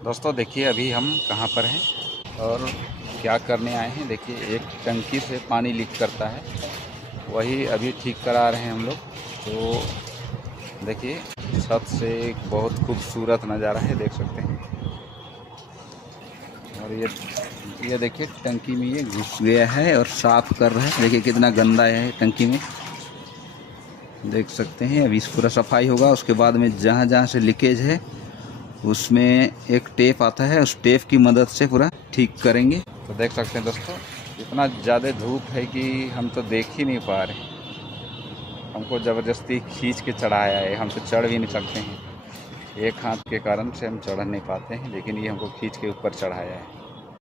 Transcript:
दोस्तों देखिए अभी हम कहाँ पर हैं और क्या करने आए हैं। देखिए एक टंकी से पानी लीक करता है, वही अभी ठीक करा रहे हैं हम लोग। तो देखिए छत से एक बहुत खूबसूरत नज़ारा है, देख सकते हैं। और ये देखिए टंकी में ये घुस गया है और साफ़ कर रहा है। देखिए कितना गंदा है टंकी में, देख सकते हैं। अभी इस पूरा सफाई होगा, उसके बाद में जहाँ जहाँ से लीकेज है उसमें एक टेप आता है, उस टेप की मदद से पूरा ठीक करेंगे। तो देख सकते हैं दोस्तों, इतना ज़्यादा धूप है कि हम तो देख ही नहीं पा रहे। हमको ज़बरदस्ती खींच के चढ़ाया है, हम तो चढ़ भी नहीं सकते हैं। एक हाथ के कारण से हम चढ़ नहीं पाते हैं, लेकिन ये हमको खींच के ऊपर चढ़ाया है।